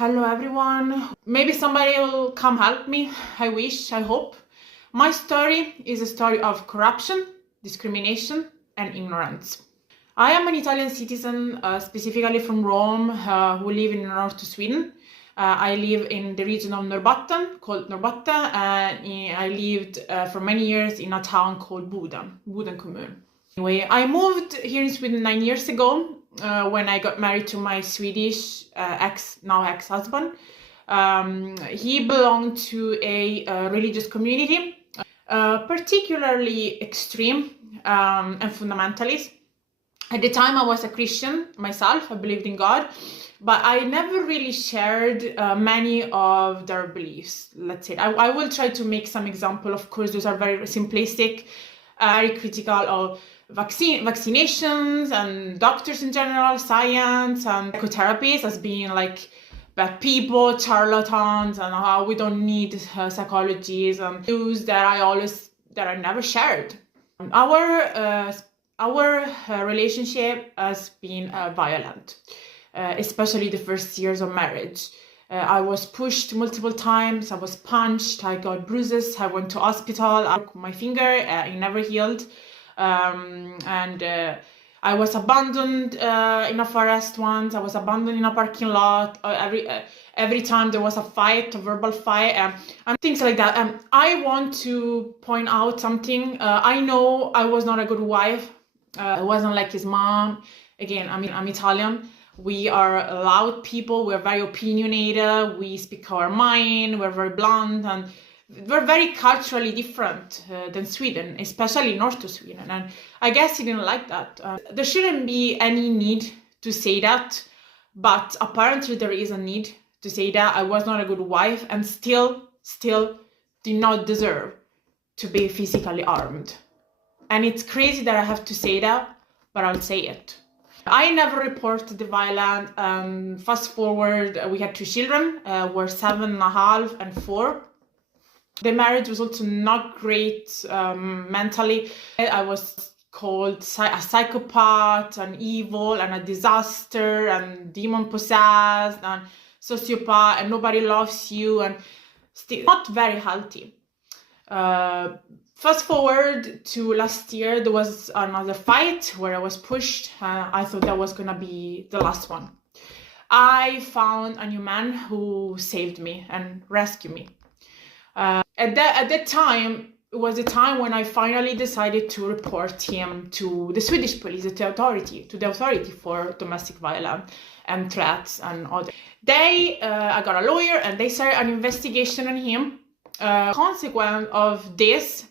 Hello everyone. Maybe somebody will come help me. I wish, I hope. My story is a story of corruption, discrimination, and ignorance. I am an Italian citizen, specifically from Rome, who live in north to Sweden. I live in the region of Norrbotten, called Norrbotten, and I lived for many years in a town called Boden kommun. Anyway, I moved here in Sweden 9 years ago when I got married to my Swedish now ex-husband. He belonged to a religious community, particularly extreme and fundamentalist. At the time I was a Christian myself, I believed in God, but I never really shared many of their beliefs, let's say. I will try to make some example. Of course, those are very simplistic, very critical of vaccinations and doctors in general, science and psychotherapies as being like bad people, charlatans, and how we don't need psychologies and views that I never shared. Our relationship has been violent, especially the first years of marriage. I was pushed multiple times, I was punched, I got bruises, I went to hospital, I broke my finger, it never healed. I was abandoned in a forest once. I was abandoned in a parking lot. Every time there was a fight, a verbal fight, and things like that. I want to point out something. I know I was not a good wife. I wasn't like his mom. Again, I'm Italian. We are loud people. We're very opinionated. We speak our mind. We're very blunt, and we're very culturally different than Sweden, especially north to Sweden. And I guess he didn't like that. There shouldn't be any need to say that, but apparently there is a need to say that. I was not a good wife and still did not deserve to be physically harmed. And it's crazy that I have to say that, but I'll say it. I never reported the violence. Fast forward, we had 2 children, were 7.5 and 4. The marriage was also not great mentally. I was called a psychopath, an evil, and a disaster, and demon-possessed, and sociopath, and nobody loves you, and still not very healthy. Fast forward to last year, there was another fight where I was pushed. I thought that was gonna be the last one. I found a new man who saved me and rescued me. At that time, it was the time when I finally decided to report him to the Swedish police, to the authority for domestic violence and threats and all that. I got a lawyer and they started an investigation on him. Consequence of this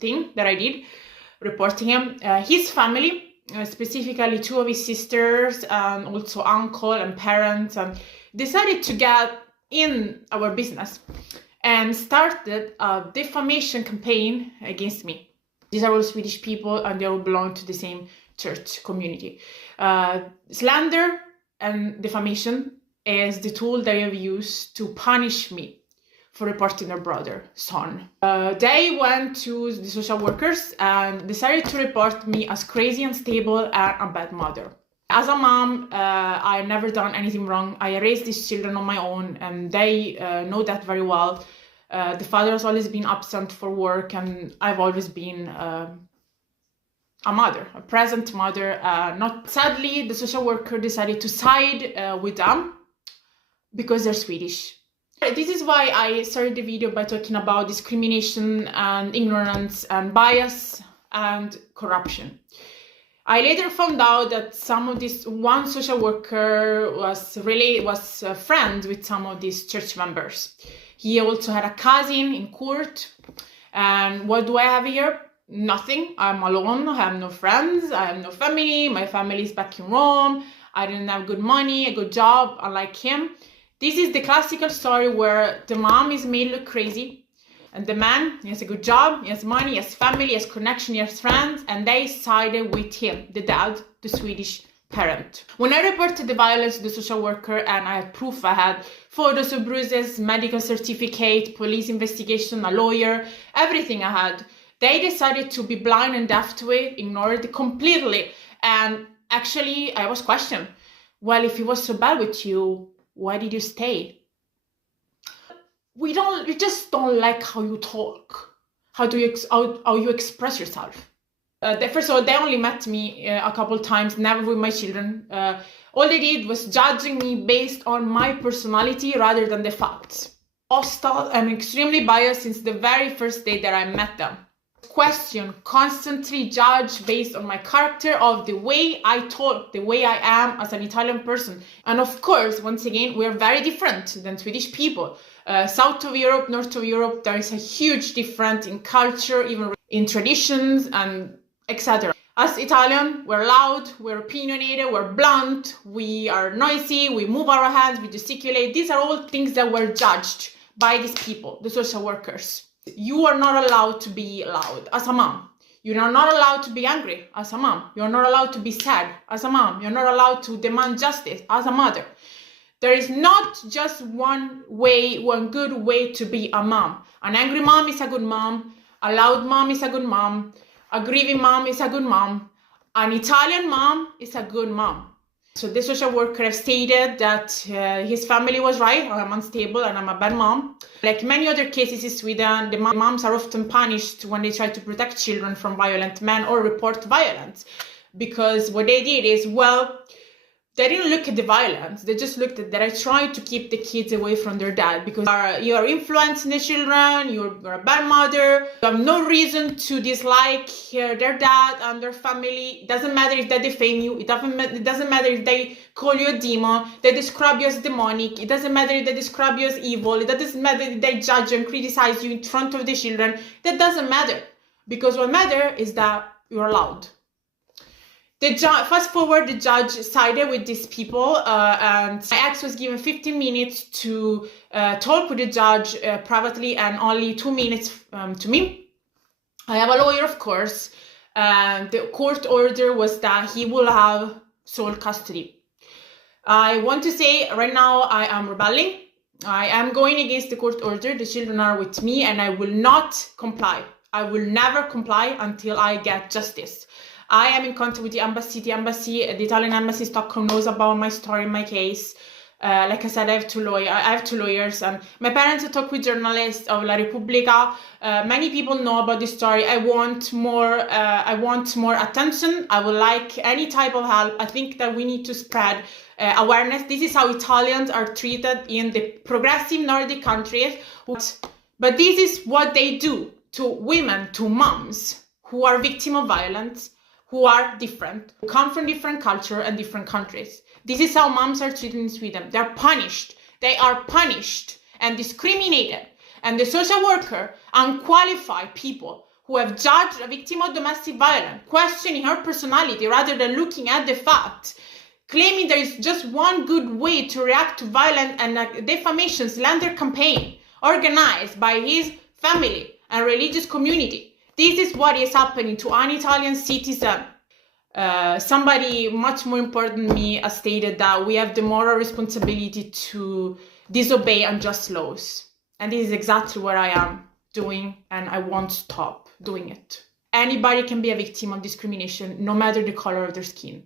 thing that I did, reporting him, his family, specifically 2 of his sisters and also uncle and parents, decided to get in our business and started a defamation campaign against me. These are all Swedish people and they all belong to the same church community. Slander and defamation is the tool they have used to punish me for reporting their brother, son. They went to the social workers and decided to report me as crazy, unstable, and a bad mother. As a mom, I've never done anything wrong. I raised these children on my own and they know that very well. The father has always been absent for work and I've always been a mother, a present mother. Sadly, the social worker decided to side with them because they're Swedish. This is why I started the video by talking about discrimination and ignorance and bias and corruption. I later found out that one social worker was friends with some of these church members. He also had a cousin in court. And what do I have here? Nothing. I'm alone. I have no friends. I have no family. My family is back in Rome. I didn't have good money, a good job, unlike him. This is the classical story where the mom is made look crazy and the man, he has a good job, he has money, he has family, he has connection, he has friends, and they sided with him, the dad, the Swedish parent. When I reported the violence to the social worker and I had proof, I had photos of bruises, medical certificate, police investigation, a lawyer, everything I had, they decided to be blind and deaf to it, ignored it completely. And actually, I was questioned. Well, if he was so bad with you, why did you stay? We just don't like how you talk, how you express yourself. First of all, they only met me a couple times, never with my children. All they did was judging me based on my personality rather than the facts. Hostile and extremely biased since the very first day that I met them. Question, constantly judge based on my character, of the way I talk, the way I am as an Italian person. And of course, once again, we're very different than Swedish people. South of Europe, north of Europe, there is a huge difference in culture, even in traditions and etc. As Italian, we're loud, we're opinionated, we're blunt, we are noisy, we move our hands, we gesticulate. These are all things that were judged by these people, the social workers. You are not allowed to be loud as a mom. You are not allowed to be angry as a mom. You are not allowed to be sad as a mom. You're not allowed to demand justice as a mother. There is not just one good way to be a mom. An angry mom is a good mom. A loud mom is a good mom. A grieving mom is a good mom. An Italian mom is a good mom. So the social worker stated that his family was right, I'm unstable and I'm a bad mom. Like many other cases in Sweden, the moms are often punished when they try to protect children from violent men or report violence. Because what they did is, well, they didn't look at the violence. They just looked at that I tried to keep the kids away from their dad because you are influencing the children, you're a bad mother, you have no reason to dislike their dad and their family. It doesn't matter if they defame you, it doesn't matter if they call you a demon, they describe you as demonic, it doesn't matter if they describe you as evil, it doesn't matter if they judge you and criticize you in front of the children. That doesn't matter, because what matters is that you're loud. Fast forward, the judge sided with these people, and my ex was given 15 minutes to talk with the judge privately and only 2 minutes to me. I have a lawyer, of course, and the court order was that he will have sole custody. I want to say right now I am rebelling. I am going against the court order. The children are with me and I will not comply. I will never comply until I get justice. I am in contact with the embassy. The Italian embassy in Stockholm knows about my story, my case. Like I said, I have two lawyers, and my parents talk with journalists of La Repubblica. Many people know about this story. I want more attention. I would like any type of help. I think that we need to spread awareness. This is how Italians are treated in the progressive Nordic countries. But this is what they do to women, to moms who are victims of violence, who are different, who come from different culture and different countries. This is how moms are treated in Sweden. They're punished. They are punished and discriminated. And the social worker, unqualified people who have judged a victim of domestic violence, questioning her personality rather than looking at the facts, claiming there is just one good way to react to violence and defamation slander campaign organized by his family and religious community. This is what is happening to an Italian citizen. Somebody much more important than me has stated that we have the moral responsibility to disobey unjust laws. And this is exactly what I am doing, and I won't stop doing it. Anybody can be a victim of discrimination, no matter the color of their skin.